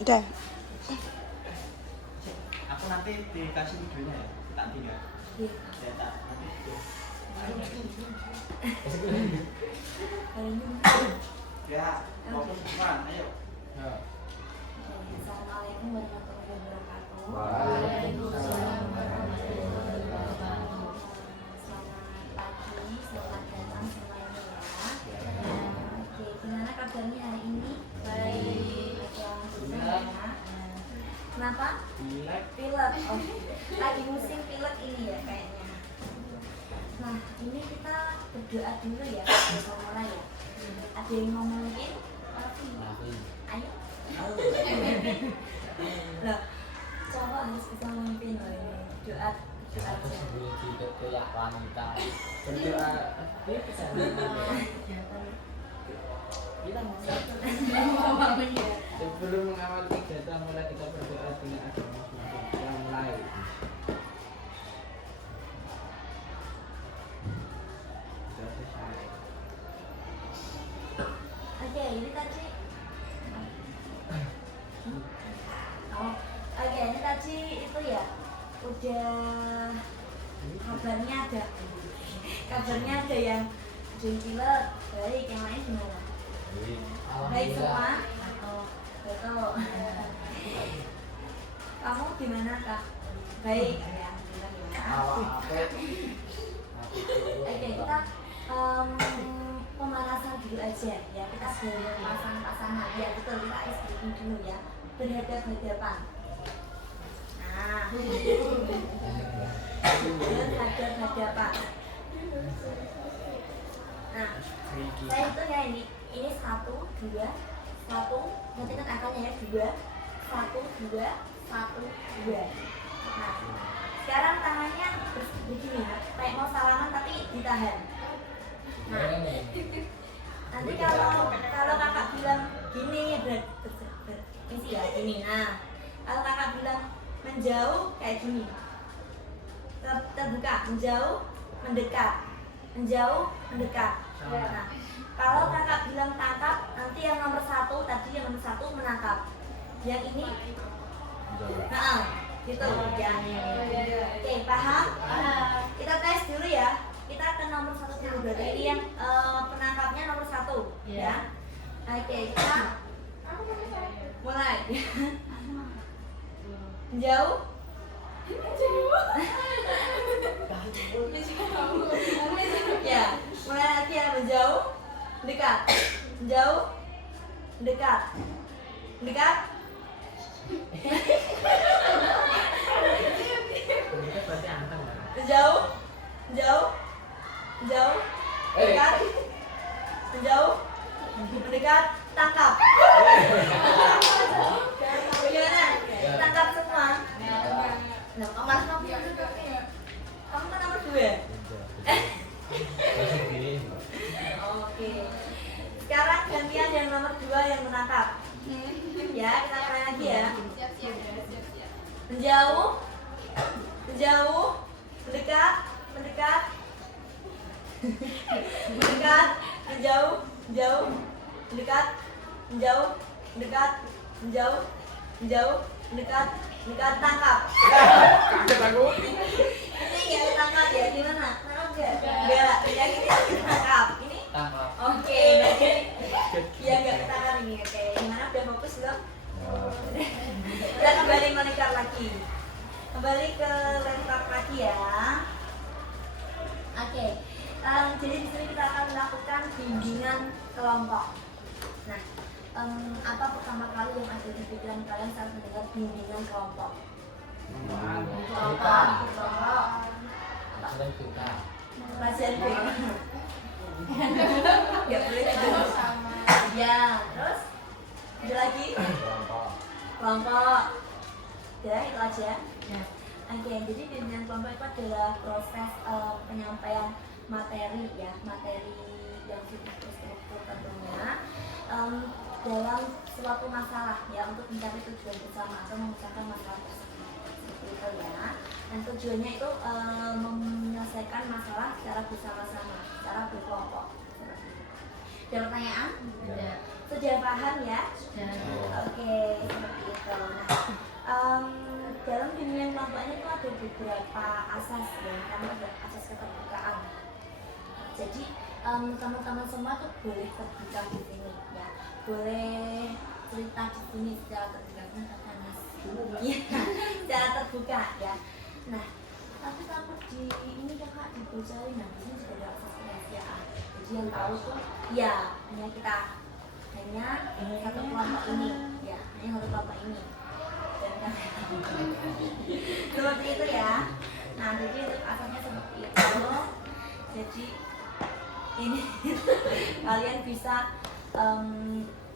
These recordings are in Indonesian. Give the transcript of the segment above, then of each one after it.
Udah. Aku nanti dikasih videonya ya, tak tinggal. Iya. Ya tak nanti. Ya, fokus depan, ayo. Assalamualaikum warahmatullahi wabarakatuh. Waalaikumsalam warahmatullahi wabarakatuh. Selamat pagi, selamat datang semuanya ya. Oke, gimana kabarnya hari ini? Baik. Alhamdulillah ya. Kenapa? Pilek. Oh, lagi musim pilek ini ya kayaknya. Nah, ini kita berdoa dulu ya, kita mulai ya. Ada yang mau mungkin? Ayo. Loh, coba harus bisa memimpin loh ini. Doa aja. Tidak wanita berdoa sebelum mengawal kegiatan mulai kita berdoa dengan agama yang mulai. Oke, ini tadi oke, ini tadi itu ya udah kabarnya ada yang pilek, baik, yang lain gimana? Baik semua? Betul. Kamu gimana kak? Baik, alhamdulillah ya. Oke, kita pemanasan dulu aja ya, kita berpasang-pasangan ya, betul, kita SBI dulu ya, berhadap-hadapan. Nah, berhadap-hadapan. Nah, saya hitung ya ini 1, 2, 1, nanti kan angkanya ya 2, 1, 2, 1, 2. Nah, sekarang tangannya begini, kayak mau salaman tapi ditahan. Nah, nanti kalau kakak bilang gini ini ya gini. Nah, kalau kakak bilang menjauh kayak gini, terbuka, menjauh, mendekat, menjauh, mendekat. Nah, kalau kakak bilang tangkap, nanti yang nomor 1 tadi yang nomor 1 menangkap, yang ini, nah, gitu ya. Oke, paham? Kita tes dulu ya. Kita ke nomor 1 dulu, berarti ini yang penangkapnya nomor 1 ya. Oke, kita mulai. Menjauh, ya, mulai lagi ya. Menjauh, dekat, menjauh, dekat, dekat. Menjauh, menjauh, menjauh, dekat, menjauh, mendekat, tangkap. Gimana? Tangkap semua. Nah, kamu kan nomor 2. Oke. Sekarang gantian yang nomor 2 yang menangkap. Ya, kita mulai lagi ya. Menjauh, menjauh, mendekat, mendekat, mendekat, menjauh, menjauh, mendekat, menjauh, mendekat, menjauh, menjauh, mendekat, mendekat, tangkap. Kaget aku. Ini ya tangkap ya, gimana? Tangkap enggak, yang ini tangkap. Ini Tangkap. oke, berarti ya enggak ketangkap ini. Oke, gimana? Udah fokus belum? Udah, kembali melingkar lagi. Kembali ke lengkap lagi ya. Oke, jadi di sini kita akan melakukan bimbingan kelompok. Nah, apa pertama kali yang ada di pikiran kalian saat mendengar bimbingan kelompok? Kelompok. Pelajaran B. Ya boleh juga. Ya, terus ada lagi? Kelompok. Ya, itu aja. Oke, jadi bimbingan kelompok itu adalah proses penyampaian materi ya, materi yang sudah terstruktur tentunya dalam suatu masalah ya, untuk mencapai tujuan bersama atau memecahkan masalah tersebut. Seperti itu ya. Dan tujuannya itu menyelesaikan masalah secara bersama-sama, secara berkelompok. Ada pertanyaan? Sudah paham ya? Oke, seperti itu. asas ya, karena ada asas keterbukaan. Jadi teman-teman semua tuh boleh terbuka di sini ya, boleh cerita di sini secara terbuka. Iya, secara terbuka ya. Nah, tapi takut di ini kakak dibocorin, nah di sini juga ada asas kerahasiaan. Jadi yang tahu tuh ya hanya kita, hanya satu kelompok ini ya, hanya satu kelompok ini. Dan seperti itu ya. Nah, jadi untuk asasnya seperti itu. Jadi ini kalian bisa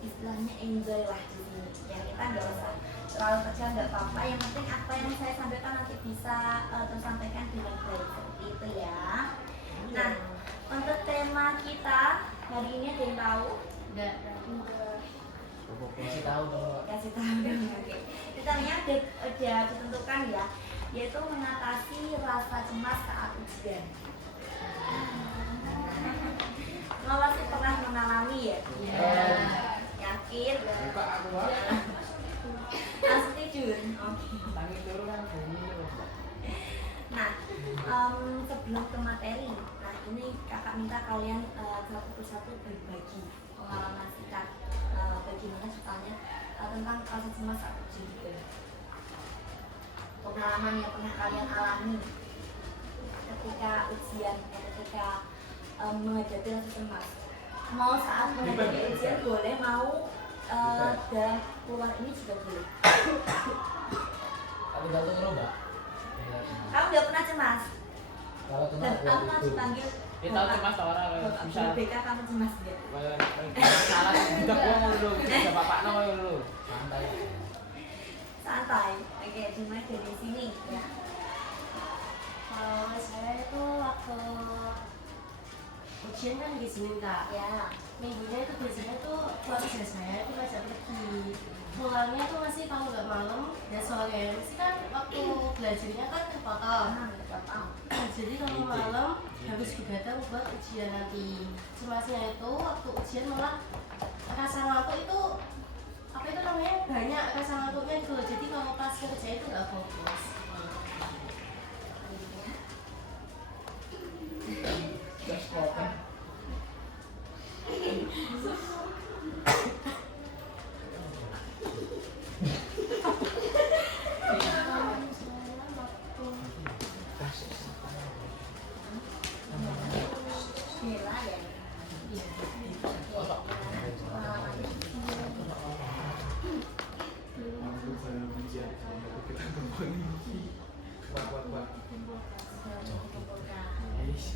istilahnya enjoy lah di sini ya, kita nggak usah terlalu kerja, nggak apa-apa, yang penting apa yang saya sampaikan nanti bisa tersampaikan dengan baik, seperti itu ya. Nah, untuk tema kita hari ini ada yang tahu? Enggak. Kasih tahu dong. Kasih tahu dong. Oke. Temanya udah ditentukan ya, yaitu mengatasi rasa cemas saat ujian. Lo pasti pernah mengalami ya? Iya. Yakin? Buka aku Pak. Langsung tidur. Oke. Tangi turun kan bunyi. Nah, sebelum ke materi, nah ini kakak minta kalian satu persatu berbagi pengalaman singkat bagaimana ceritanya tentang rasa cemas saat ujian juga. Pengalaman yang pernah kalian alami ketika ujian, ketika menghadapi rasa cemas. Mau saat menghadapi ujian boleh, mau dalam keluar ini juga boleh. Aku udah turun Mbak. Kamu nggak pernah cemas? Kalau Dan cemas kamu langsung panggil kita cemas orang bisa BK, kamu cemas nggak? salah tidak gua dulu bisa bapak nol dulu santai. Santai. Oke, dimulai dari sini ya. Kalau saya itu waktu ujian kan di sini Kak. Ya. Minggunya itu biasanya tuh keluarga saya itu ngajak pergi. Pulangnya tuh masih kalau nggak malam dan sore. Mesti kan waktu belajarnya kan terpotong. Jadi kalau malam habis begadang buat ujian nanti. Cemasnya itu waktu ujian malah rasa ngantuk itu apa itu namanya banyak rasa ngantuknya gitu. Jadi kalau pas kerja itu nggak fokus. Just open. Bella ya.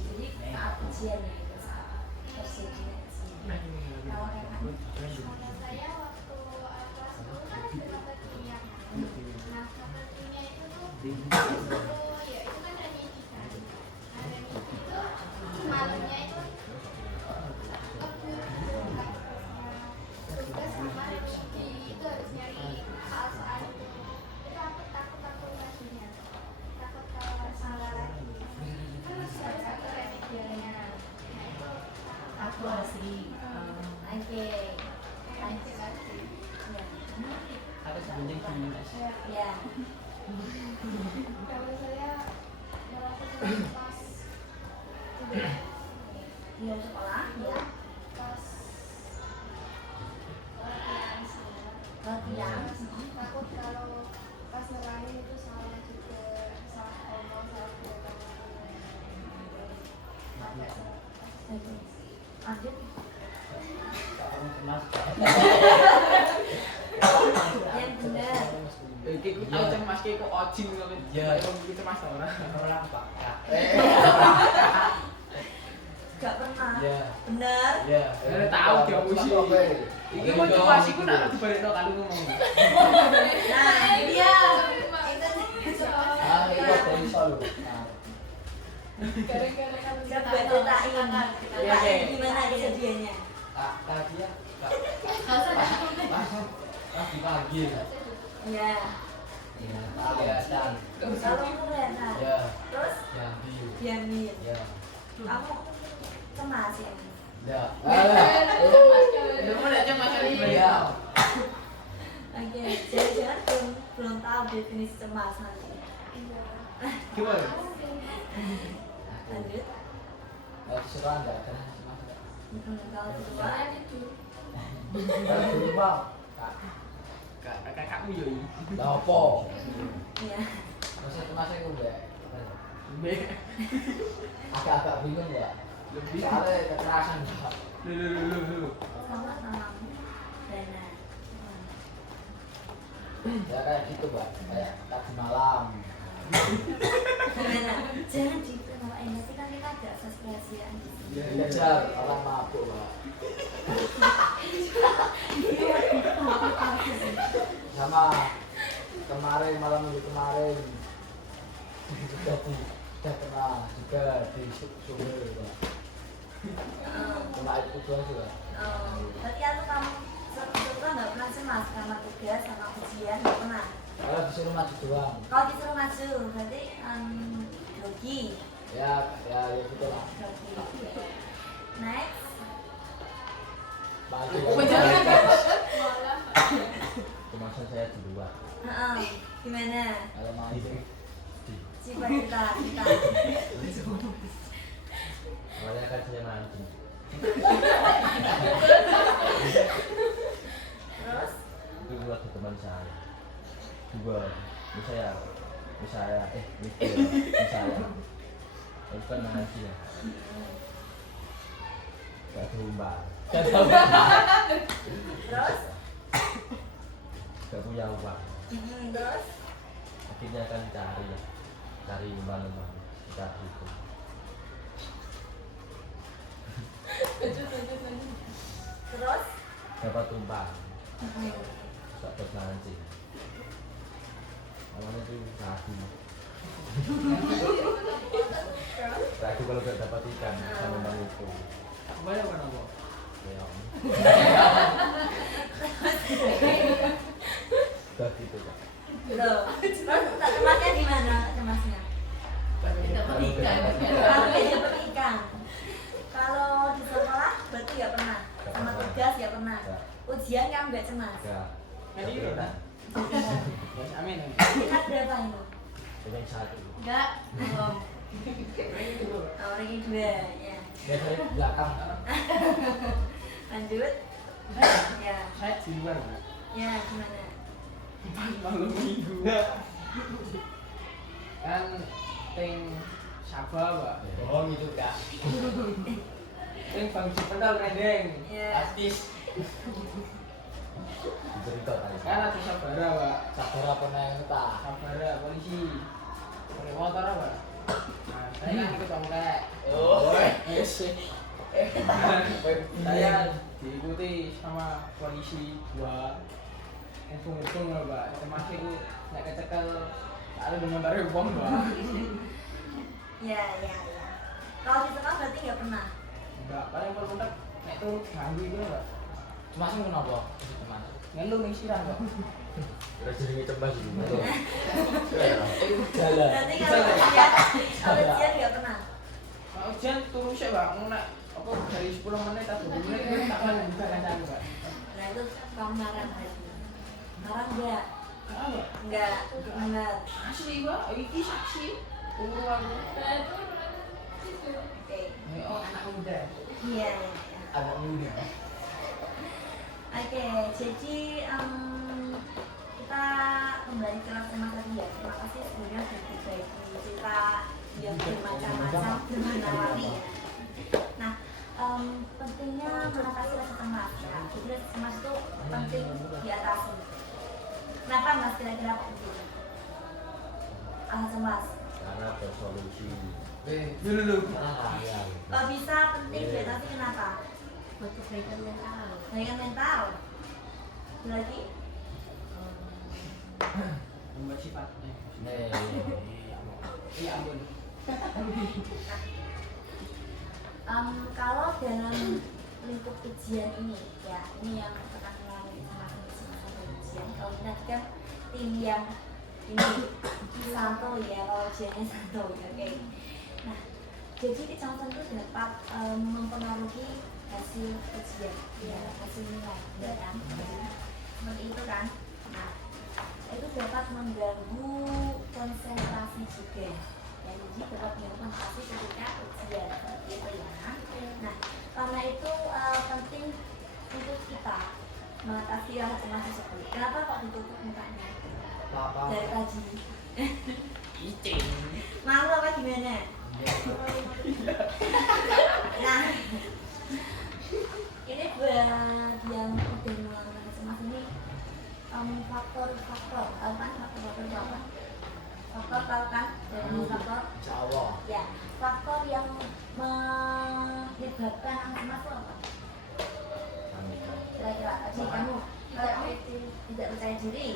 Jadi saat ujian ya, itu saat terjadinya ujian. Kalau kayak Saya waktu kelas 10 kan ada kegiatan. Nah, kegiatannya itu tuh ya itu kan remedi kan. Nah, remedi itu malamnya itu tugas sama remedi itu harus nyari soal-soal itu. Itu aku takut lagi takut kalau salah lagi. Terus harus satu remedialnya. Nah, itu Aku asli. oke. Ada sebenarnya gini Mas. Ya. kalau saya waktu itu pas Di sekolah ya. pas latihan sih. Latihan. Takut kalau pas nerangin itu salah juga, salah ngomong, salah berkata. Oke. Lanjut. Kamu cemas. Yang benar. Iki ku tau cemas ki kok ojing kok. Ya, iki cemas ora. Ora Pak. Gak pernah. Ya. Benar. Ya, tahu dia musi. Iki mau cemas iku nak dibalekno kali ngomong. Nah, ini dia. Ah, itu dari solo. Gara-gara kalau Coba ceritain. Iya, oke. Gimana kejadiannya? Tadi ya. Langsung Pagi pagi. Ya. Ya, kelihatan. Kalau kelihatan. Ya, Terus yang biu. diamin. Ya. Kamu cemas ya? Ya. Lu mau nak cemas kan Iya. Oke, jangan-jangan belum tahu definisi cemas nanti. Gimana? Lanjut. Disuruh enggak ada semangat. Kalau kedua Kalau dulu bang, kakakmu yoi. Lah apa? iya. Masa itu aku enggak. Agak-agak bingung ya. Lebih soalnya kekerasan enggak. Lu. Selamat malam Dana. Ya kayak gitu mbak, kayak tadi malam. Gimana? Jangan dipermalukan, nanti kan kita ada asosiasian di sini. Belajar orang mabuk mbak. Sama kemarin malam minggu kemarin juga pernah juga di sumber mbak. Cuma itu doang sih mbak. Berarti aku kamu suka nggak pernah cemas karena tugas sama ujian nggak pernah. Kalau disuruh maju doang. Kalau disuruh maju berarti grogi. Ya gitu lah. Grogi. Next. Maju. Termasuk saya di luar. Gimana? Kalau mau itu Cita. awalnya kan saya mancing. Terus? Dulu ada teman saya. Misalnya itu kan mancing ya. Gak domba. Terus? Gak punya uang. Terus? Akhirnya kan cari umpan-umpan kita itu. Terus? Dapat umpan. Dapat mancing. Awalnya tuh ragu kalau gak dapat ikan sama umpan itu. Banyak kan apa? Ya. Udah gitu Kak. Loh. Terus tak cemasnya di mana? Cemasnya? Dapat ikan. Kalau nggak dapat ikan. Kalau di sekolah berarti nggak pernah. Sama tugas nggak pernah. Ujian kamu nggak cemas. Jadi Kebetulan. amin. Tingkat berapa itu? Dengan satu. Enggak, belum. Oh, ranking 2 ya. Biasanya belakang. Lanjut. Ya. Saya di luar Mbak. Ya, gimana? Pas malam minggu. Kan ting Sabah Mbak. Oh gitu Kak. Ting Bang Jependal rendeng. Ya. Artis. Cerita tadi. Kan ada Sabara Mbak. Sabar apa neng tak? Sabara polisi. Pakai motor apa? Nah, saya kan ikut Bang Rek. Oh. Yes. Saya diikuti sama polisi dua untung lah Mbak, termasuk itu nggak kecekel ada dengan barang uang Mbak. Ya. Kalau di sekolah berarti nggak pernah. Enggak, paling kalau kontak nek tuh ganggu itu Mbak. Cuma sih kenapa? Teman. Ngeluh ning sirah Mbak. Udah jadi cembah sih. Jalan. Berarti kalau ujian nggak pernah. Nah, ujian turu sih Mbak, nek apa dari 10 menit atau 20 menit tak kan buka kancane Mbak. Nah itu kamu marah berarti. Marah nggak? Kenapa? Nggak. Banget. Asli Mbak, iki saksi. Turu aku. Oke. Oh, anak muda. Iya. Agak muda. Oke, jadi kita kembali ke tema tadi ya. Terima kasih sebenarnya sudah berbagi cerita yang bermacam-macam menawari ya. Nah, pentingnya mengatasi rasa cemas ya. Jadi rasa cemas itu penting diatasi. Kenapa Mas kira-kira penting? Rasa cemas. Karena bersolusi. Dulu. Ya. Kok bisa penting diatasi kenapa? Buat kebaikan mental. Kebaikan mental. Lagi? Mbak sifat. Iya ampun. Kalau dalam lingkup ujian ini ya, ini yang akan melalui masa ujian. Kalau nanti kan tim yang ini santo ya, kalau ujiannya santo ya, oke. Nah, jadi kecemasan itu dapat mempengaruhi hasil ujian, ya, hasil nilai, ya kan? Seperti itu kan? Nah, itu dapat mengganggu konsentrasi juga ya, jadi tetap yang konsentrasi ketika ujian gitu ya. Nah karena itu penting untuk kita mengatasi hal cemas tersebut. Kenapa kok ditutup mukanya dari tadi? Icing. Malu apa gimana? Nah ini buat yang udah mengalami cemas ini faktor-faktor apa faktor tahu kan dari faktor Insyaallah. ya faktor yang menyebabkan anak cemas itu apa kira-kira tadi kamu tidak percaya diri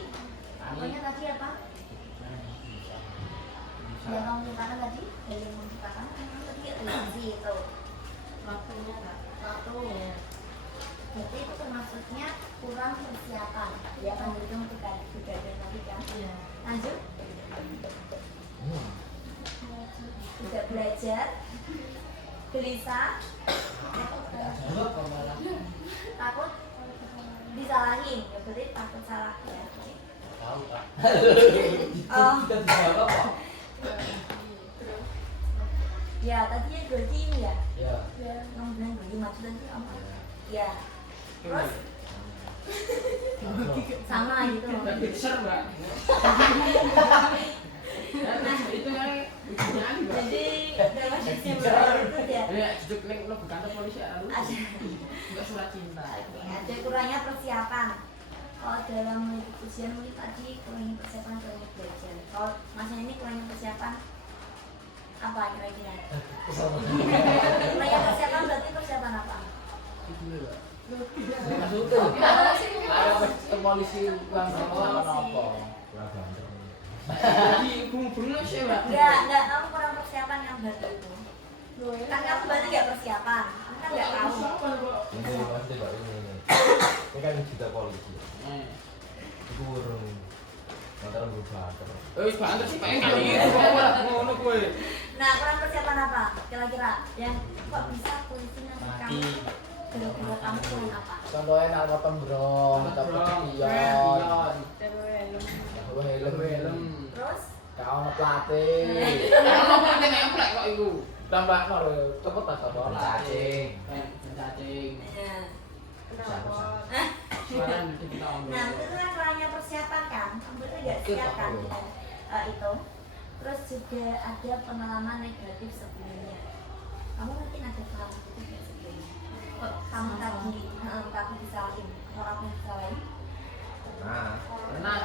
apanya tadi apa yang kamu katakan tadi dari yang kamu katakan kamu tadi relasi itu Waktunya nggak? waktunya jadi itu termasuknya kurang persiapan ya kan itu ketika nanti kan Iya. lanjut tidak belajar gelisah takut disalahin ya berarti takut salah ya Tahu Pak. oh Kita dijawab kok. ya tadinya berarti ini ya Ya. yang bilang berarti maksudnya itu apa ya terus sama gitu Tapi besar mbak. Nah itu kan ujian mbak. jadi dalam sistem itu ya Ya duduk neng lo kantor polisi lalu. ada Enggak surat cinta. ada kurangnya persiapan kalau dalam mengikuti ujian mungkin tadi kurangnya persiapan kurangnya belajar kalau masnya ini kurangnya persiapan apa kira-kira kurangnya persiapan berarti persiapan apa Itu mbak. Masuk tuh. Ada polisi uang apa? Jadi guru sih mbak. enggak kamu kurang persiapan yang berarti itu kan kamu berarti nggak persiapan kamu kan nggak tahu Ini pasti Pak ini. Ini kan cerita polisi. Itu urung mantan berubah. Wis banget sih pengen kali gitu ngono kowe. nah kurang persiapan apa kira-kira yang kok bisa polisi nanti kamu gara-gara kamu kurang apa Contohnya nak potong brong, tapi pion. Tahu helm. terus Kau ngeplate. Ono penting emplek kok iku. Tambah kalau cepet tak apa Cacing. Cacing. ya Suara kita omong. nah itu kan kurangnya persiapan kan kamu itu nggak siap kan itu terus juga ada pengalaman negatif sebelumnya kamu mungkin ada pengalaman negatif sebelumnya kok kamu tadi kamu disalahin orang yang disalahin Nah, Pernah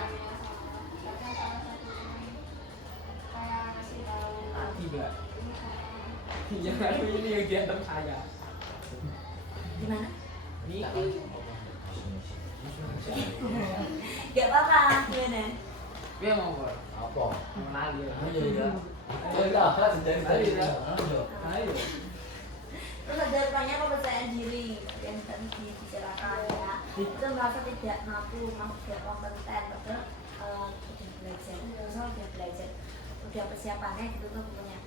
kayak ngasih tahu tidak. Yang aku ini yang diantem saya. gimana Ini nggak apa-apa gimana dia mau kok. Apa? Mau lali ya. Ayo ya. Ayo lah, jadi Lali tadi. ya. Ayo. terus ada rupanya kepercayaan diri yang tadi dibicarakan ya itu merasa tidak mampu tidak kompeten padahal udah belajar misal udah belajar udah persiapannya gitu tuh punya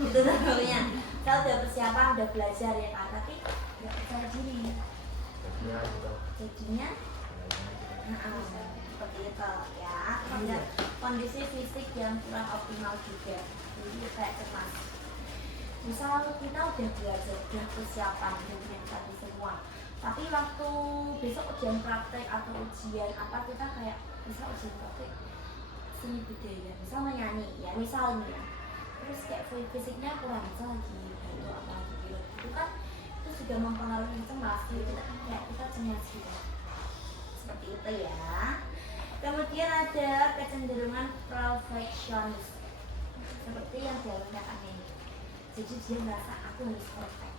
itu tuh punya saya udah persiapan udah belajar ya kan tapi nggak percaya diri jadinya gitu. jadinya seperti itu ya ada kondisi fisik yang kurang optimal juga jadi kayak cemas misal kita udah belajar udah persiapan dengan tadi semua tapi waktu besok ujian praktek atau ujian apa kita kayak misal ujian praktek seni budaya misal menyanyi ya misalnya ya terus kayak fisiknya kurang misal lagi itu apa lagi pilot itu kan itu juga mempengaruhi cemas jadi kita kayak kita cemas gitu seperti itu ya kemudian ada kecenderungan perfeksionis seperti yang dialami ini jadi dia merasa aku harus perfect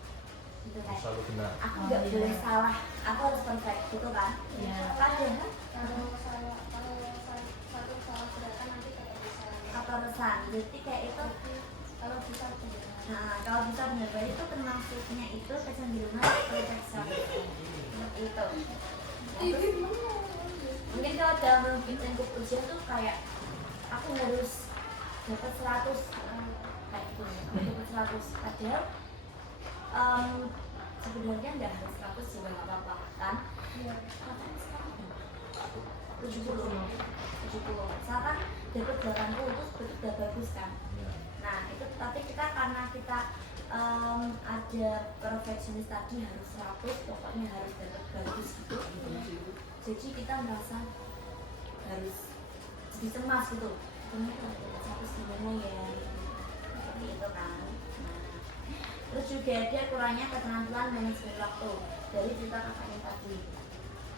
gitu kan Selalu benar. aku nggak boleh salah aku harus perfect gitu kan Iya. padahal kalau satu salah gerakan nanti tetap bisa keperesan jadi kayak itu kalau bisa benar. nah kalau bisa benar-benar itu termasuknya itu kecenderungan perfeksionis seperti itu ya, terus, mungkin kalau dalam lingkup ujian tuh kayak aku harus dapat 100 kayak gitu aku dapat 100 padahal sebenarnya nggak harus 100 juga nggak apa-apa kan Iya. katanya sekarang 70 70. Misalkan dapat 80 itu sebetulnya udah bagus kan. Nah itu tapi kita karena kita ada perfeksionis tadi harus 100, pokoknya harus dapat bagus gitu. Jadi kita merasa harus jadi cemas gitu. Ini harus gimana ya? Seperti itu kan. Nah, terus juga dia kurangnya keterampilan manajemen waktu dari cerita kakaknya tadi.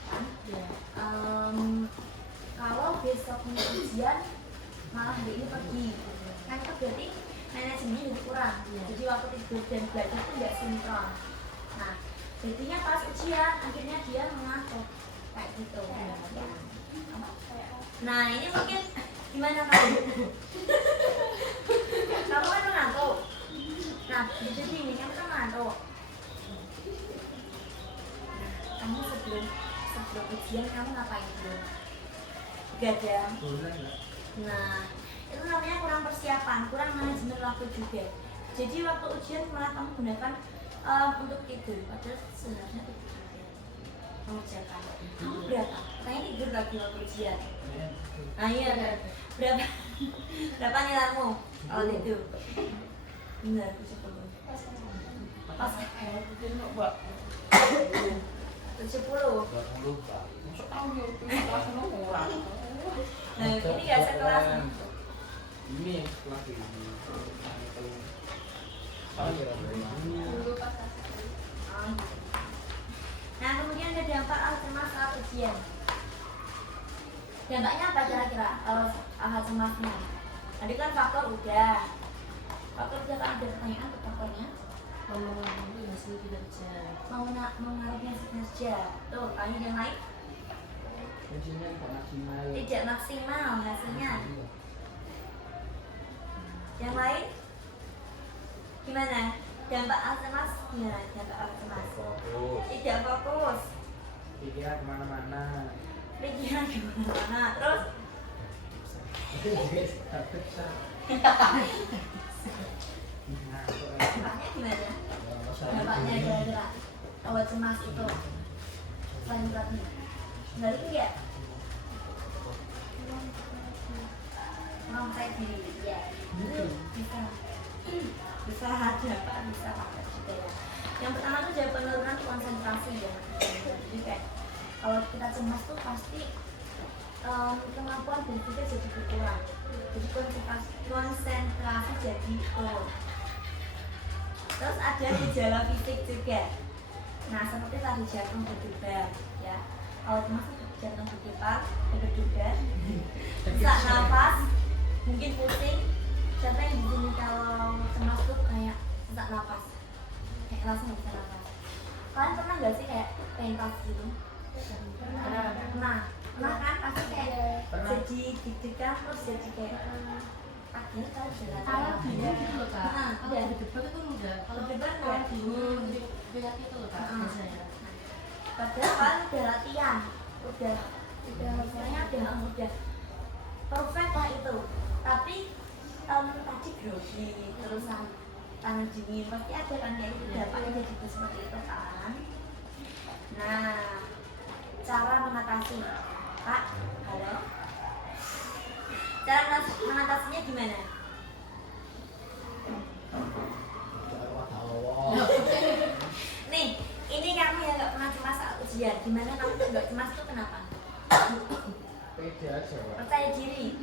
Kan? Iya. Kalau besoknya ujian malah hari ini pergi, kan itu berarti manajemennya jadi kurang. Jadi waktu tidur dan belajar itu nggak sinkron. Nah, jadinya pas ujian akhirnya dia mengantuk kayak gitu. Ya. Nah ini mungkin gimana kamu? Kamu kan mengantuk. Nah jadi ini kamu kan mengantuk. Nah, kamu sebelum ujian kamu ngapain dulu? Gadang. Nah itu namanya kurang persiapan, kurang manajemen waktu juga. Jadi waktu ujian malah kamu gunakan untuk tidur, padahal sebenarnya tidur juga mengerjakan. Kamu berapa? Katanya tidur lagi waktu ujian. Nah iya kan? Berapa nilaimu kalau tidur? Benar, 70. Pas 70. Nah ini gak sekelas. Ini yang sekelas ini. Dulu pas Nah kemudian ada dampak hal cemas saat ujian. Dampaknya apa kira-kira kalau hal cemasnya? Tadi kan faktor udah. Faktor udah kan ada pertanyaan ke faktornya. Mempengaruhi hasil kinerja. Mengaruhi hasil kinerja. Tuh, tanya yang lain. Ujiannya tidak maksimal. Tidak maksimal hasilnya. Yang lain? Gimana? Dampak hal cemas gimana? Dampak hal cemas. Tidak fokus. Pikiran kemana-mana. Pikiran kemana-mana. Terus? Dampaknya gimana? Dampaknya gara-gara kalau cemas itu selain beratnya balik enggak? Kurang percaya diri ya. Bisa ada apa? Bisa apa juga ya. Yang pertama tuh ada penurunan konsentrasi ya. Jadi kayak kalau kita cemas tuh pasti kemampuan berpikir jadi berkurang. Jadi konsentrasi jadi turun. Terus ada gejala fisik juga. Nah seperti tadi jantung berdebar ya. Kalau cemas jantung berdebar, sesak nafas, mungkin pusing. Siapa yang di sini kalau cemas tuh kayak sesak nafas, kayak langsung nggak bisa nafas. Kalian pernah nggak sih kayak pentas gitu? Pernah kan pasti kayak jadi deg-degan terus jadi kayak akhirnya kalau jalan Kalau bingung gitu loh kak. Kalau iya. berdebat itu enggak. Kalau Berdebat kalau enggak? bingung, banyak itu loh kak. Biasanya. Padahal kan udah latihan, udah misalnya udah perfect lah itu. Tapi tadi grogi, terusan tangan dingin pasti ada kan kayak gitu. Dampaknya jadi seperti itu kan. Nah, cara mengatasi, Pak, halo. Cara mengatasinya gimana? Nih, ini kamu yang nggak pernah cemas saat ujian. Gimana kamu tuh nggak cemas tuh kenapa? Pede aja. Percaya diri.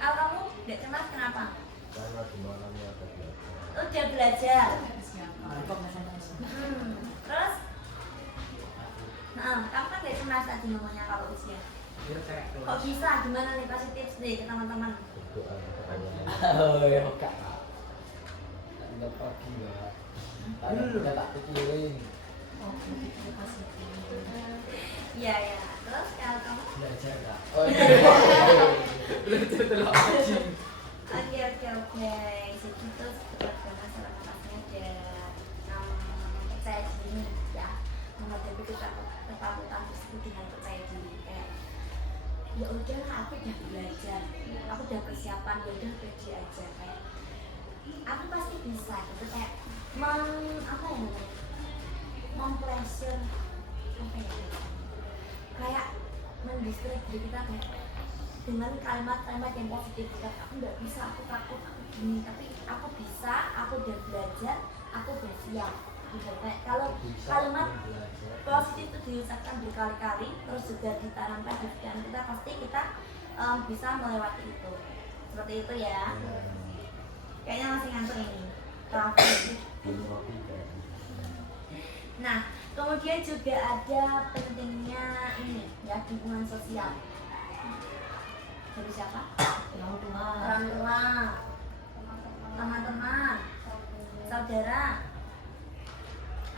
Kalau kamu nggak cemas kenapa? Karena semuanya ada belajar. Udah belajar. Siapa? Terus? Nah, kamu kan nggak cemas tadi ngomongnya kalau ujian. Dia kayak Kok bisa? Gimana nih kasih tips nih ke teman-teman? Berdoa kepada Oh ya kak. Enggak pagi lah. Udah tak pikirin. Oh, itu positif. Iya ya. Terus kalau kamu? Belajar kak. Oh iya. belajar telok aja. Oke. Jadi terus kepada masalah nafasnya ada percaya diri ya. Menghadapi ketakutan tersebut dengan percaya diri kayak ya udahlah aku udah belajar, aku udah persiapan, ya udah pede aja kayak aku pasti bisa gitu kayak mempressure kayak mendistrik diri kita kayak dengan kalimat-kalimat yang positif. Aku nggak bisa, aku takut, aku gini, tapi aku bisa, aku udah belajar, aku udah siap gitu. Kalau kalimat positif itu diucapkan berkali-kali terus juga ditanamkan di pikiran kita, pasti kita bisa melewati itu. Seperti itu ya. Kayaknya masih ngantuk ini. Nah, kemudian juga ada pentingnya ini ya, dukungan sosial. Dari siapa? Orang tua. Orang tua, teman-teman, saudara.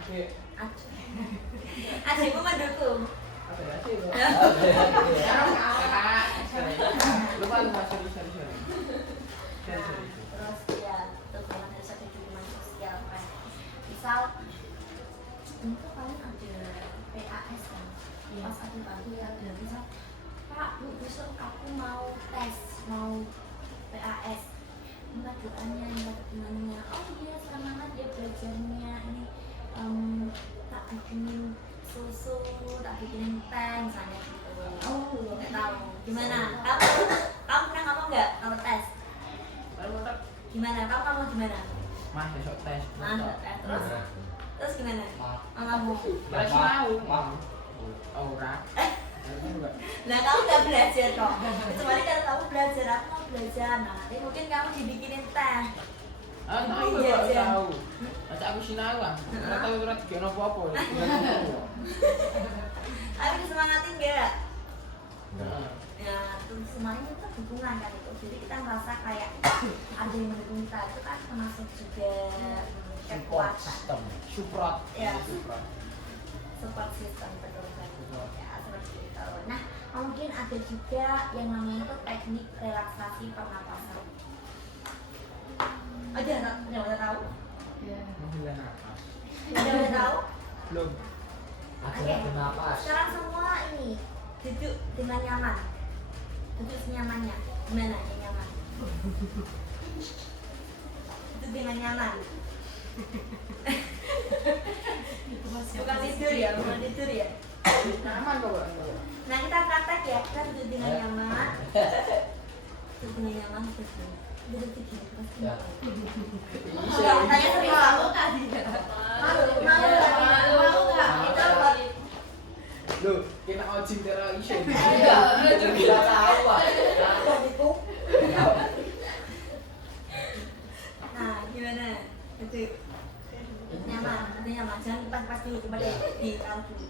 Oke. Adikmu mendukung. Apa ya sih? Lupa sorry. Terus ya, dukungan dari satu dukungan sosial kan. Misal itu paling ada PAS kan. Pas aku pagi ada misal, Pak, Bu, besok aku mau tes, mau PAS. Minta doanya, minta dukungannya. Oh iya, semangat ya belajarnya ini. Tak bikinin susu, tak bikinin teh misalnya gitu. Oh, nggak tahu. Gimana? Kamu pernah ngomong nggak kalau tes? Gimana? Kamu gimana? Mah besok tes. Tes. Terus gimana? Mamamu? Masih mau. Ora. Nah, kamu nggak belajar kok. Kecuali kalau kamu belajar, aku mau belajar. Nah, nanti mungkin kamu dibikinin teh. Tahu kok tahu. Masa aku sinau ah. Ora tahu ora digono apa-apa. Tapi disemangatin nggak? Nah, Ya, terus semuanya itu dukungan kan itu. Jadi kita merasa kayak ada yang mendukung kita, itu kan termasuk juga kekuatan. Support. Ya. Support. Support system, betul kan? Ya, seperti itu. Nah, mungkin ada juga yang namanya itu teknik relaksasi pernapasan. Udah tahu? Iya. Menghela nafas. Udah tahu? Belum. Oke. Sekarang semua ini duduk dengan nyaman. Duduk senyamannya. Gimana yang nyaman? Duduk dengan nyaman. Bukan tidur ya, bukan tidur ya. Aman kok, Pak. Nah, kita praktek ya. Kita duduk dengan nyaman. Duduk dengan nyaman betul. Duduk begini terus. Ya. Enggak, tanya serius. Malu tadi. Malu nggak? Itu buat Loh, kena ojing cara isin. Bisa tahu ah. Nah, gimana? Duduk nyaman, nanti nyaman. Jangan pas dulu, coba ditaruh dulu.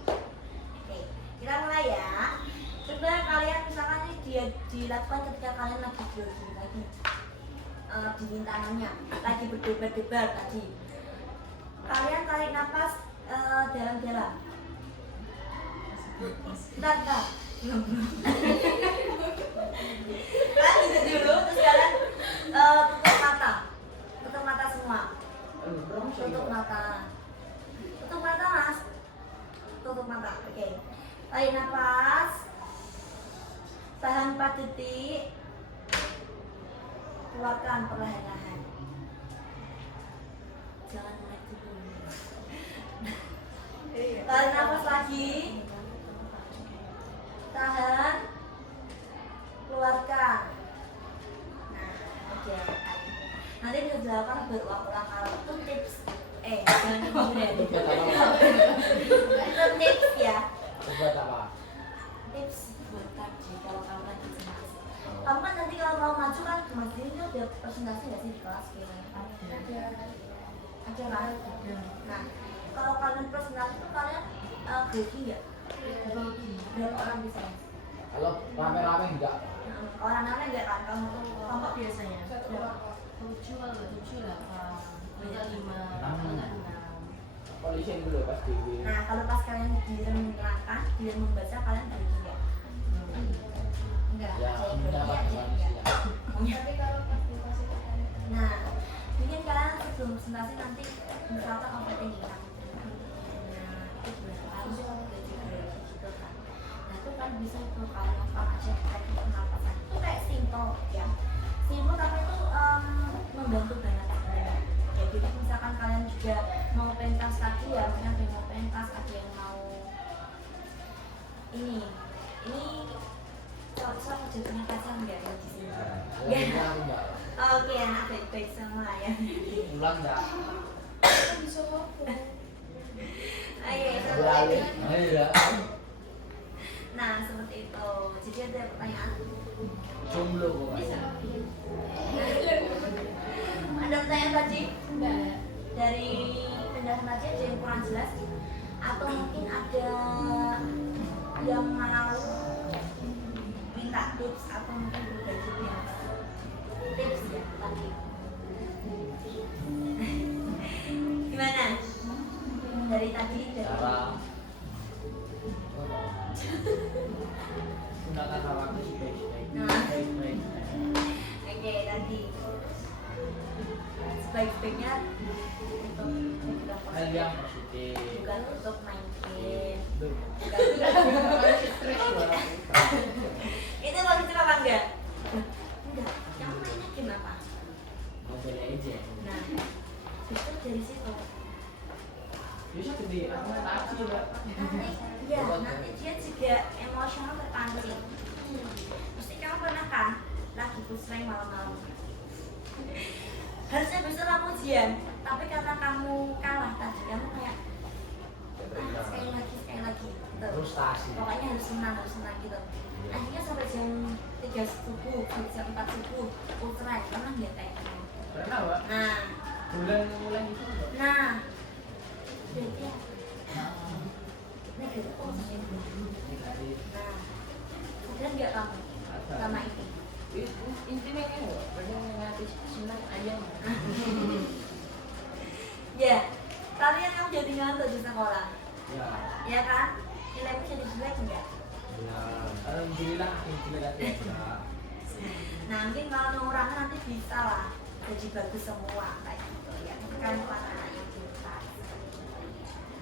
Oke, kita mulai ya. Coba kalian misalkan ini dia dilakukan ketika kalian lagi grogi lagi di rintangannya, lagi berdebar-debar tadi. Kalian tarik nafas dalam-dalam. Bentar. Kalian duduk dulu, terus kalian tutup mata semua. Tutup mata mas. Tutup mata, oke. Tarik nafas. Tahan 4 detik. Keluarkan perlahan-lahan. Jangan naik dulu. Tarik nafas lagi. Tahan. Keluarkan. Nah, oke. Nanti bisa dilakukan berulang-ulang kali. Itu tips. Jangan kemudian. Itu tips ya. Buat apa? Tips buat tadi kalau kamu lagi cemas. Kamu kan nanti kalau mau maju kan Mas ini udah presentasi nggak sih di kelas gitu? Ada kan? Nah, kalau kalian presentasi itu kalian grogi nggak? Berapa orang bisa? Kalau rame-rame enggak. Orang-orang nggak kan? Kamu tuh Kelompok biasanya 7 kalau nggak 7 lah, banyak 5, kalau nggak 6. Polisi dulu pas dewi. Nah, kalau pas kalian giliran menerangkan, giliran membaca, kalian grogi nggak? Enggak. Ya, Kalau ini grogi apa ya manusia. Tapi kalau pas dikasih pertanyaan, Nah, mungkin kalian sebelum presentasi nanti misalkan overthinking kan. Nah, itu sebenarnya harus gitu kan. Nah, itu kan bisa itu kalian lakukan aja teknik pernapasan. Itu kayak simple ya. Simple tapi itu membantu banget sebenarnya. Ya, jadi misalkan kalian juga mau pentas tadi ya, mungkin ada yang mau pentas, ada yang mau ini sudah punya pacar nggak ya di sini? Alhamdulillah aku enggak. Oke, anak baik-baik semua ya. Pulang enggak? bisa aku. Ayo, Beralih. Iya. nah seperti itu. Jadi ada pertanyaan? Jomblo kok. Bisa. Ada pertanyaan tadi? Enggak. Dari penjelasan tadi ada yang kurang jelas atau mungkin ada yang mau minta tips atau mungkin berbagi tips ya tadi gimana dari tadi Cara Gunakan hal aku sebaik-baik. Nah. Baik-baik. oke tadi sebaik-baiknya untuk mencegah Hal positif yang positif. bukan untuk main game Duh. bukan Stres banget. itu positif apa enggak? Enggak, kamu mainnya game apa? Mobile Legends. Nah, justru dari situ Bisa gede, aku main aja Mbak. nanti dia juga emosional terpancing pasti kamu pernah kan lagi pusreng malam-malam harusnya besok kamu ujian tapi karena kamu kalah tadi kamu kayak sekali lagi gitu. Frustasi. Pokoknya harus menang gitu akhirnya sampai jam 3 subuh sampai jam 4 subuh pusreng pernah nggak kayak gitu? Pernah Mbak? Nah, Bulan itu Mbak. nah berarti apa? Negatif positif. Negatif. Nah, sadar nggak kamu sama itu? Intinya kan Mbak, kadang ngatis senang aja. Ya, kalian yang jadi ngantuk di sekolah, Ya. ya kan? Nilaimu jadi jelek nggak? Ya. Alhamdulillah, alhamdulillah Ya. Nah, mungkin kalau mengurangi nanti bisa lah jadi bagus semua kayak gitu ya. Kan anak yang pintar.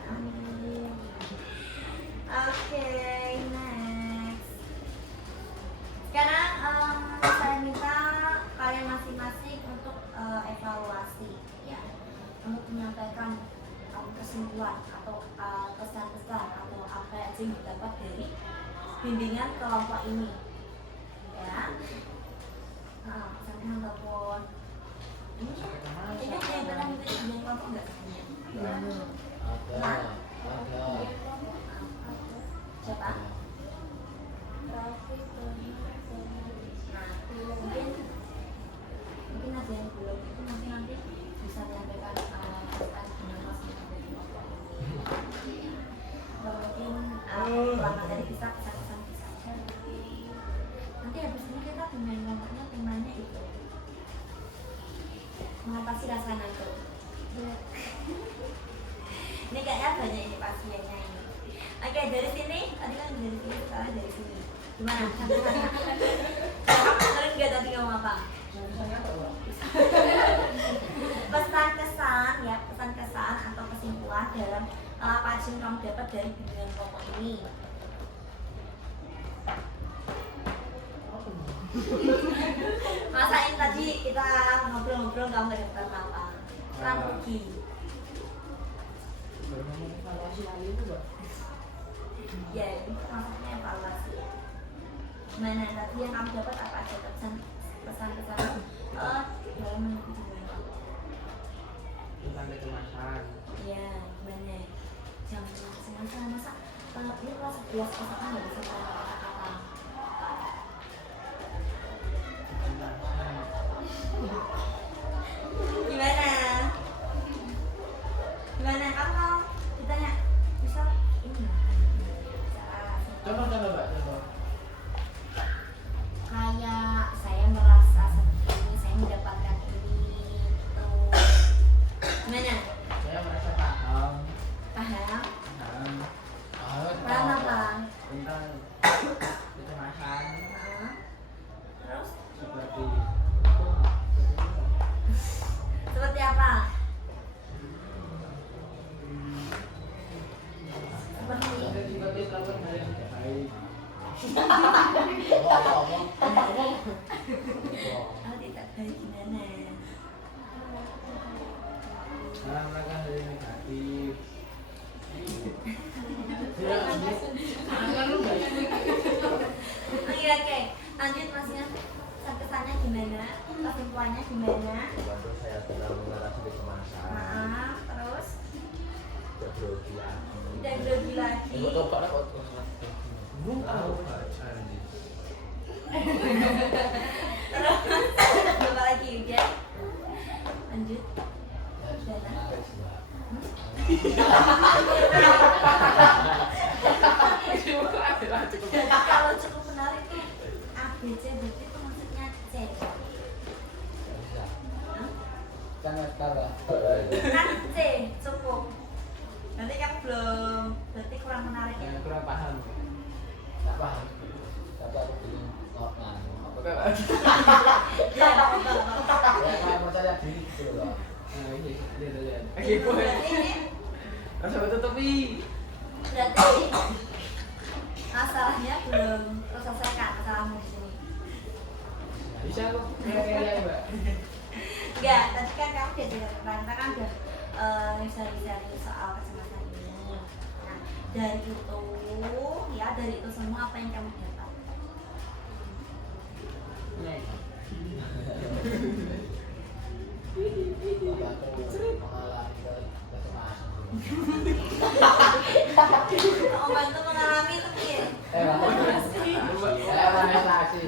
Amin. Oke, next. Sekarang saya minta kalian masing-masing untuk evaluasi ya, untuk menyampaikan kesimpulan atau kesan-kesan atau apa aja yang didapat dari bimbingan kelompok ini ya. Pesan ataupun ini ada yang pernah ikut bimbingan kelompok nggak? Ada. Ada. Siapa? Nah, mungkin ada yang belum itu nanti bisa menyampaikan pesan dengan masing-masing dari kelompok ini. Atau mungkin lama dari kita pesan-pesan bisa. Nanti habis ini kita bimbingan kelompoknya temanya itu mengatasi rasa ngantuk. Ini kayaknya banyak ini pasiennya ini. Oke, dari sini tadi kan dari sini sekarang dari sini. Gimana? Pesan-pesannya? Kamu dengerin nggak tadi ngomong apa? Pesan-kesan ya, pesan-kesan atau kesimpulan dalam apa aja yang kamu dapat dari bimbingan kelompok ini. Masa ini tadi kita ngobrol-ngobrol kamu nggak dapat apa-apa? Kan rugi. Bermain evaluasi lagi itu Mbak. Ya, itu maksudnya evaluasi. Gimana tadi yang kamu dapat apa aja pesan-kesan dalam menuju bimbingan kelompok? Bukan kecemasan. Ya, gimana? Jangan macam-macam masa kalau ini kelas 11 SMA nggak bisa kata-kata. Gimana? Gimana kamu mau ditanya? Bisa ini nggak? Coba Mbak, coba. Kayak saya merasa seperti ini, saya mendapatkan ini, gitu. Gimana? Saya merasa paham. Paham? Paham. Paham apa? Tentang Oke, lanjut masnya. Kesannya gimana? Kesimpulannya gimana? Bantu saya dalam mengatasi kecemasan. Nah, terus Tidak grogi lagi. tidak grogi lagi. Ibu coba lah kok terus. Tahu anjing. Terus coba lagi udah. Lanjut. Menarik sih, Mbak. Jadi kalau cukup menarik tuh A, B, C berarti itu maksudnya C. Bisa. Hah? Kan kalah. Kan C cukup. Nanti kamu belum, berarti kurang menarik ya. kurang paham. Tak paham. Tapi aku bikin normal. Apa kayak lagi? Ya, apa-apa. Ya kayak percaya diri gitu loh. Nah, ini lihat. Berarti ini Rasa tutupi. berarti masalahnya belum terselesaikan masalahmu di sini. Bisa kok. Kira-kira Mbak. Enggak, tadi kan kamu udah cerita tentang kita kan udah bisa soal kecemasan ini. Nah, dari itu semua apa yang kamu dapat? Nih. Bahwa aku mengalami kecemasan. Membantu mengalami itu ya. Relaksasi.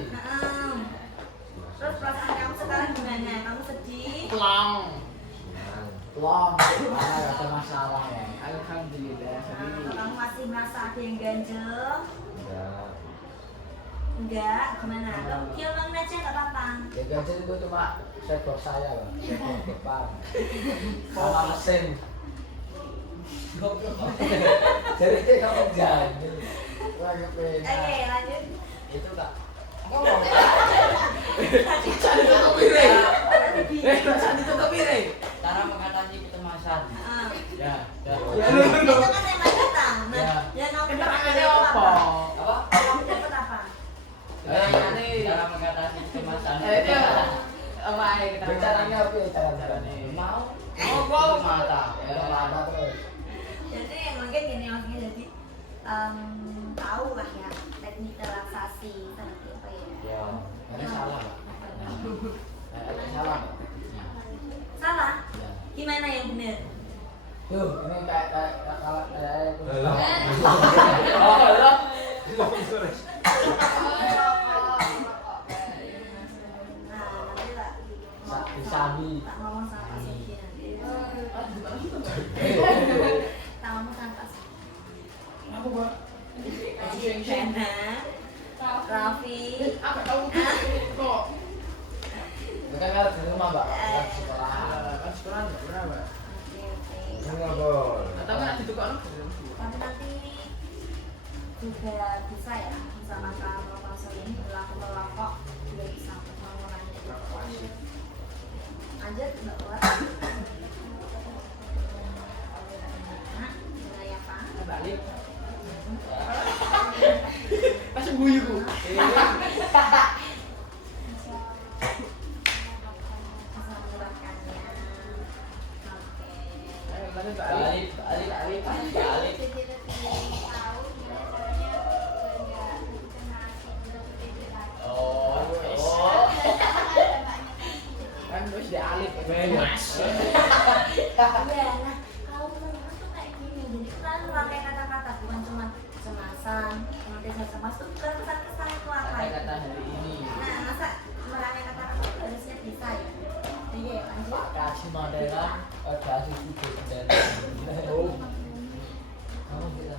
Terus perasaan kamu sekarang gimana? Kamu sedih? Plong. Long, mana ada masalah ya? Alhamdulillah. Kamu masih merasa ada yang ganjel? Enggak. Enggak, gimana? Kamu diomongin aja nggak apa-apa. Ya ganjil itu cuma sektor saya loh, sektor depan. Sama mesin. Jadi kamu ganjil. Wah, kepenak. Oke, lanjut. Itu tak. Rasa ditutupi nih. Cara mengatasi kecemasan. Heeh. Ya, ya. Itu kan tema kita. Nah, Ya. ya kamu Keterangannya dapat apa? Apa? Kamu dapat apa? Cara mengatasi kecemasan. Itu apa kita Caranya apa ya caranya? Mau? Oh, wow. Mata. Ya lama terus. Jadi mungkin gini maksudnya jadi tahu lah ya teknik relaksasi seperti apa ya. Ya, ini salah, Pak. Ini salah, Pak. Salah? Ya. Gimana yang benar? Tuh, ini kayak kalau kayak itu. Nah, nanti tak Disabi. tak ngomong sama Pak Sugi nanti. Tak ngomong sama Pak Sugi. Apa, Pak? Rena, Raffi, Apa tahu kok? Bukan kalau di rumah, Pak. Kalau di sekolah. Kan sekolah enggak berapa? Oke, oke. Enggak, Bol. Atau enggak ditukar? Tapi nanti juga bisa ya sama proposal ini berlaku kelompok juga bisa untuk mengurangi kelompok. Lanjut Mbak Uwar. Nah, mulai apa? Balik. Masih guyu ku. Bisa menjelaskannya. Oke. Ayo lanjut Balik, balik, balik, balik. Jadi lebih tahu gimana caranya nggak kecemasan lebih lagi. Oh, Kan terus dia alif. Iya, nah kalau teman-teman tuh kayak gini, jadi kita memakai kata-kata bukan cuma kecemasan, kemudian cemas tuh bukan kesan-kesan itu apa ya? Kata-kata hari ini. Nah, masa memakai kata-kata itu harusnya bisa ya? Iya, lanjut. Pak kasih modelan kasih video dan oh kamu bisa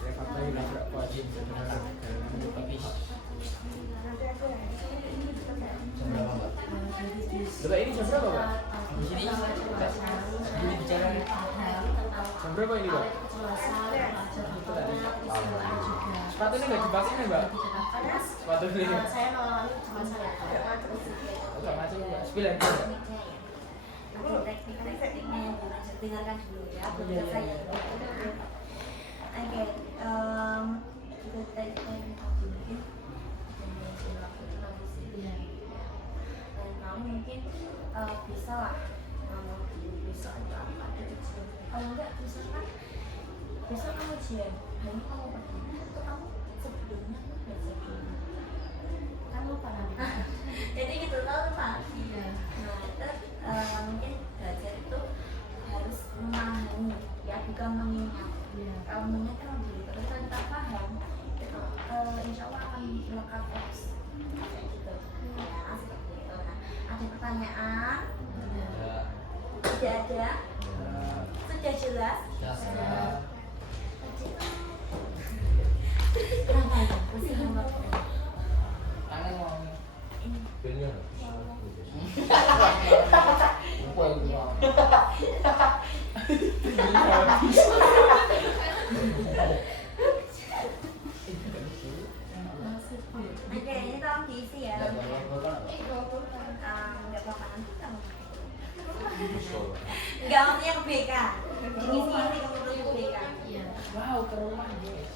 Ya fakta ini nggak wajib sebenarnya. jam berapa, Mbak? Coba ini jam berapa, Pak? Di sini Ini bicara nih. Jam berapa ini, Pak? Sepatu ini nggak dipakai nih, Mbak? Sepatu ini. Saya mengalami kecemasan ya. Enggak macam Mbak. 9 jam. Nanti teknik-tekniknya yang dilanjut dengarkan dulu ya, betul saya. Oke, kita tadi mungkin dan kamu mungkin bisa lah kamu besok atau apa dari ujian. Kalau enggak besok kan besok kamu ujian, hari ini kamu pergi atau kamu sebelumnya tuh belajar dulu. bukan mengingat. Kalau mengingat kan lebih terus kita paham gitu. Insya Allah akan melekat terus kayak gitu ya, seperti itu. Nah, ada pertanyaan? Tidak ada? Sudah jelas? Kenapa ya? Masih ngambek. Tangan mau. Pilihnya Lupa yang bilang. Oke, ini tolong diisi ya. Dan yang bukan apa? Nggak apa-apa nanti kamu. Nggak maksudnya ke BK. Diisi kemudian ke BK. Iya. Wow, ke rumah guys.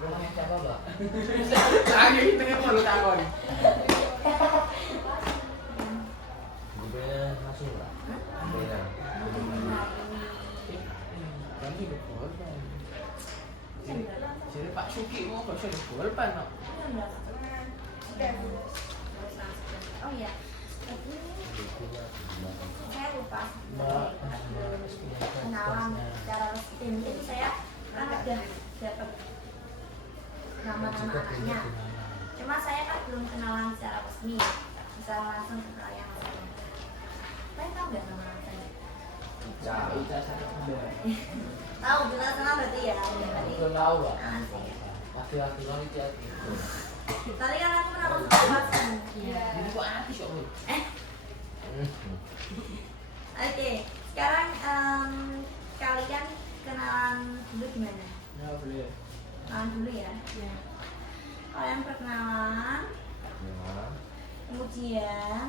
Rumahnya siapa, Mbak? Lagi kita kan baru takon. Gimana langsung lah? Gimana? Kan itu bolpen. Jadi Pak Suki mau kok sudah bolpen no. Oh iya. Saya lupa. Mbak, Kenalan secara resmi itu saya kan udah dapat nama-nama anaknya. Cuma saya kan belum kenalan secara resmi. Bisa langsung kenal yang lain. Saya tahu nggak nama saya? Ica satu bunda. Tahu benar kenal berarti ya. Berarti Belum tahu, Mbak. asik. Laki-laki kan itu ya. Tadi kan aku pernah masuk pasan. Iya. Jadi kok artis kok lu? Oke, sekarang kalian kenalan dulu gimana? Ya boleh. Kenalan dulu ya. Iya. Kalian perkenalan, Ya. kemudian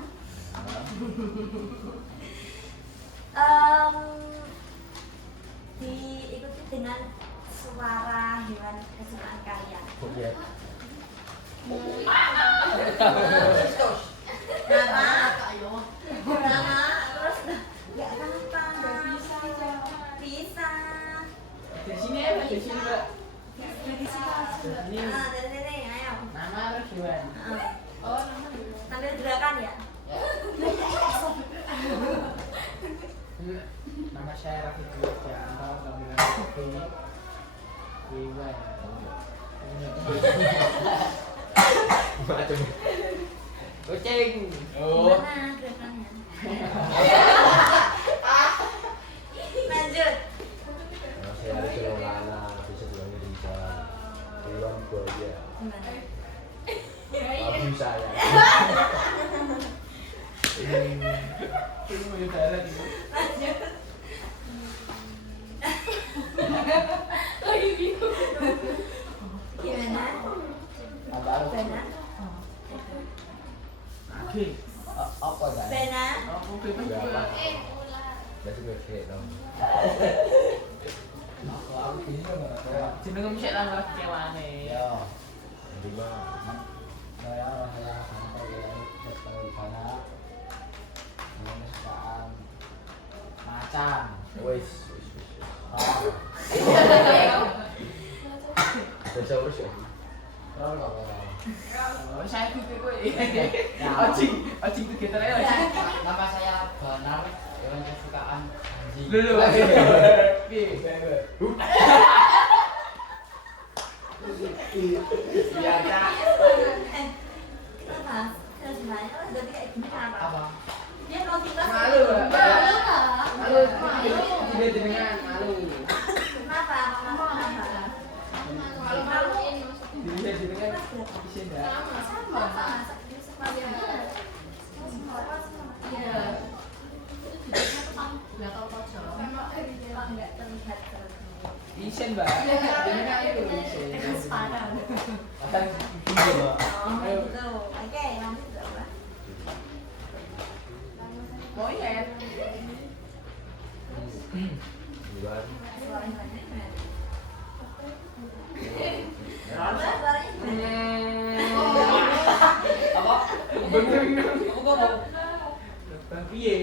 diikuti dengan suara hewan kesukaan kalian. Oke. Nama, Ayo. nama, terus nggak apa-apa, bisa. Di sini ya, di sini Mbak. Dari sini langsung. Ini Nah, dari sini, ayo. nama terus Iwan. Oh, nama. Sambil gerakan ya. Nama saya Raffi Kristianto, panggilan Raffi. Iwan. Macam Kucing. Gimana gerakannya? Lanjut. saya ada celana, bisa bilangnya bisa. Iwan buaya. Gimana? Abu saya. Ini mau darat ini. Lanjut. Gimana? Apa? Bena? Oke. Apa kan? Bena? Aku bebas Berapa? juga. ular. Biasa gue dong. Aku bingung nggak? Jenenge mesti lah ngarep kewane. Ya. Lima. Saya sampai yang ketemu sana. Ini kesukaan macan. Wes. Bisa urus ya? Terus nggak apa-apa. Oh, saya pikir kowe. Ojing kegiatan aja ojing. Nama saya Banar, hewan kesukaan anjing. Lho. Piye? Iya, Kak. Kenapa? Terus nanya, oh jadi kayak gini kenapa? Apa? Dia kalau tiba Malu, Mbak. Malu nggak? Malu. Tidak jenengan malu. Kenapa? Kenapa? Kalau maluin maksudnya. Tidak jenengan bisa enggak? Sama. Iya. Iya. Itu juga tukang belakang pojok. Kok nggak terlihat terus? Isen, Mbak. Jenengan itu isen. Transparan. Akan bingung, Mbak. Oh, gitu. Oke, lanjut berapa? Mau ya? Iwan. Suaranya gimana? Apa? Suaranya gimana? Apa? Bener. Kamu ngomong? Bang piye?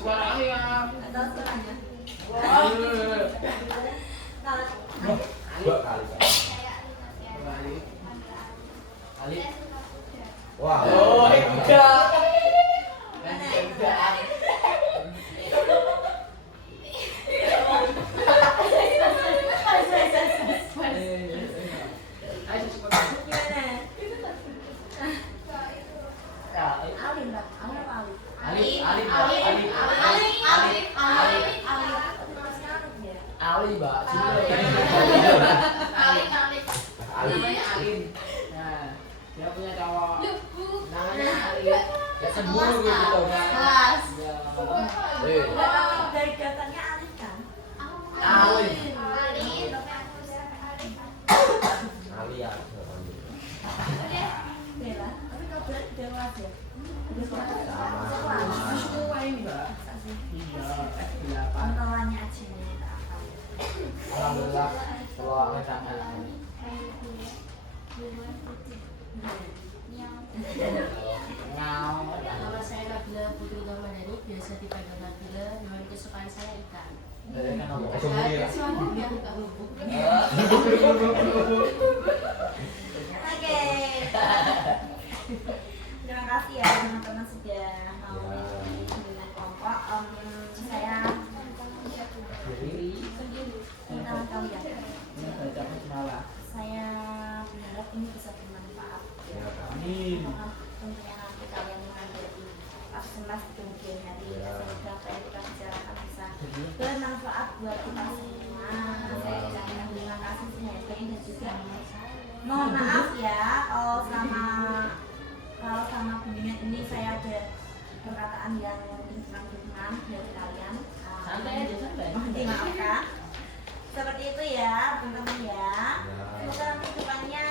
Suaranya ya. Atau suaranya? Wah. Kalau Dua kali. Pak. Kayak Linus ya. Kembali. Ali. Saya suka kuda. Wah. Oh, enggak. mana? Enggak. Nah, dia punya cowok. Namanya Ali. Ya cemburu gitu. Kelas. Ya. Enggak tahu dari datanya Alif kan? Ali. Ali, tapi aku udah Ali. Ali ya. Bella, tapi kalau berarti dewas ya? Sama. Semua ini, Mbak. Iya, S8. Pentolannya aja nih, tak apa. Alhamdulillah. Kalau sangat. Ngau. Nama saya Nabila Putri Gamadani, biasa dipanggil Nabila. Hewan kesukaan saya ikan. Dari kan apa? Saya kesukaan yang nggak ngubuk. Oke. Terima kasih ya teman-teman sudah mau mengikuti dengan kelompok. Saya minta kalian. Ini baca malah. Saya berharap ini bisa bermanfaat. Amin. Tentunya nanti kalian mengambil absemas di kemudian hari. Semoga apa yang kita bicarakan bisa bermanfaat buat kita semua. Saya ucapkan terima kasih semuanya dan juga mohon maaf ya kalau sama bimbingan ini saya ada perkataan yang mungkin kurang berkenan dari kalian. Santai aja, santai. Mohon dimaafkan. Seperti itu ya teman-teman ya. Semoga nanti depannya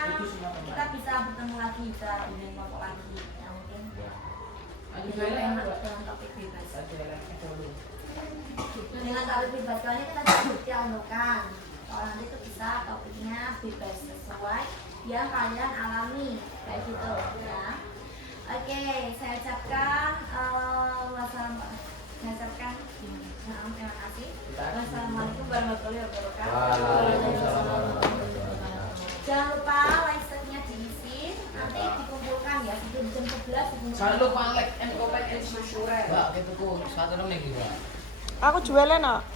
kita bisa bertemu lagi, bisa bimbing kelompok lagi. Ya mungkin dengan topik bebas. Dengan topik bebas kali ini kita juga dianukan. Kalau nanti itu bisa topiknya bebas sesuai yang kalian alami kayak gitu ya. Oke, saya ucapkan terima kasih. Wassalamualaikum warahmatullahi wabarakatuh. Jangan lupa like subscribe-nya diisi, nanti dikumpulkan ya sebelum jam 11 dikumpulkan. Jangan lupa like and comment and subscribe. Mbak, gitu kok. Satu dong nih, Mbak. Aku jualan, nak.